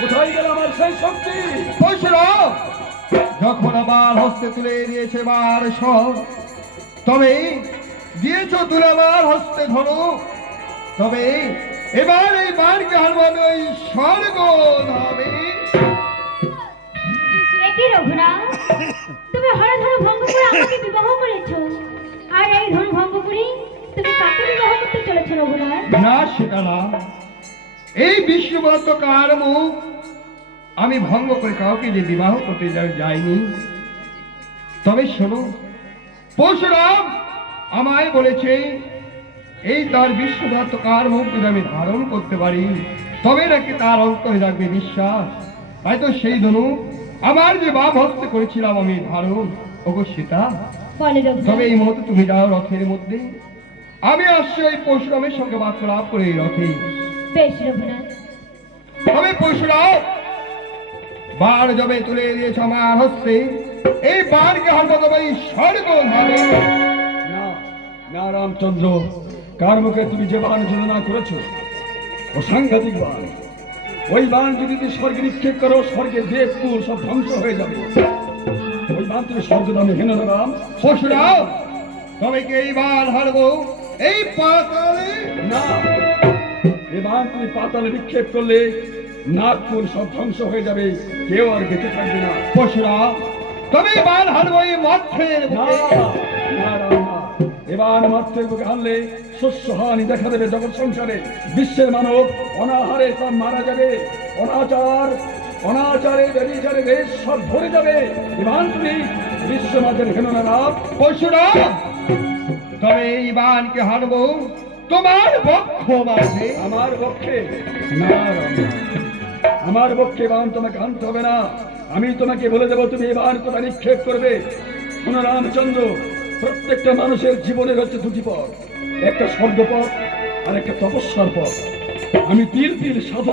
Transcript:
কোথায় গেল আমার সেই শক্তি? পরশুরাম যখন আমার হস্তে তুলে দিয়েছে মার সব, তবে দিয়েছ তুলে আমার হস্তে ধরো, তবে এবার এই মারকে হারবো আমি ওই স্বর্গ ধামে। একই রঘুনাথ, তুমি হরে ধরে ভঙ্গ করে আমাকে বিবাহ করেছো, আর এই ধরে ভঙ্গ করে তুমি কাকে বিবাহ করতে চলেছো রঘুনাথ? না সেটা না, এই বিষ্ণুবত কার মুখ আমি ভঙ্গ করে কাউকে যে বিবাহ করতে যাইনি। তবে শোনো, পরশুরাম আমায় বলেছে এই তার বিষ্ণুবত কার মুখ যদি আমি ধারণ করতে পারি তবে নাকি তার অন্তরে রাখবে বিশ্বাস। হয়তো সেই ধনু আমার যে বাপ হস্তে করেছিলাম আমি ধারণ, ওগো সীতা। বলে তবে রঘুনাথ, এই মুহূর্তে তুমি যাও রথের মধ্যে, আমি আসছি ওই পরশুরামের সঙ্গে বার্তালাপ করে এই রথে। বেশ রঘুনাথ। তবে পরশুরাম বার জবে তুলে দিয়েছে আমার হস্তে, এই বারকে হারবো তবে এই স্বর্গ ধামে। না না রামচন্দ্র, কার মুখে তুমি যে বাণ যোজনা করেছো ও সাংঘাতিক বাণ। ওই বাণ যদি তুমি স্বর্গে নিক্ষেপ করো, স্বর্গে দেবকুল সব ধ্বংস হয়ে যাবে। ওই বাণ তুমি স্বর্গদামে হেন না রাম। পরশুরাম তবে কি এই বার হারবো এই পাতালে? না, এ বাণ তুমি পাতালে নিক্ষেপ করলে নাগপুর সব ধ্বংস হয়ে যাবে, কেউ আর বেঁচে থাকবে না। পরশুরাম তবে এই বার হারবো এই মঠের না না রাম না, এবার মাঠের বুকে হারলে শস্য হানি দেখা দেবে জগৎ সংসারে। বিশ্বের মানব অনাহারে সব মারা যাবে, অনাচারে ব্যভিচারে দেশ সব ভরে যাবে। এবার তুমি বিশ্ব মাঝের হেন না রাম। পরশুরাম তবে এই বারকে হারবো তোমার বক্ষ মাঝে। আমার পক্ষে না রাম না, আমার পক্ষে বান তোমাকে আনতে হবে না। আমি তোমাকে বলে দেবো তুমি এবার কোথায় নিক্ষেপ করবে। শোনো রামচন্দ্র, প্রত্যেকটা মানুষের জীবনের হচ্ছে দুটি পথ, একটা স্বর্গপথ আর একটা তপস্যার পথ। আমি তিল তিল সাধন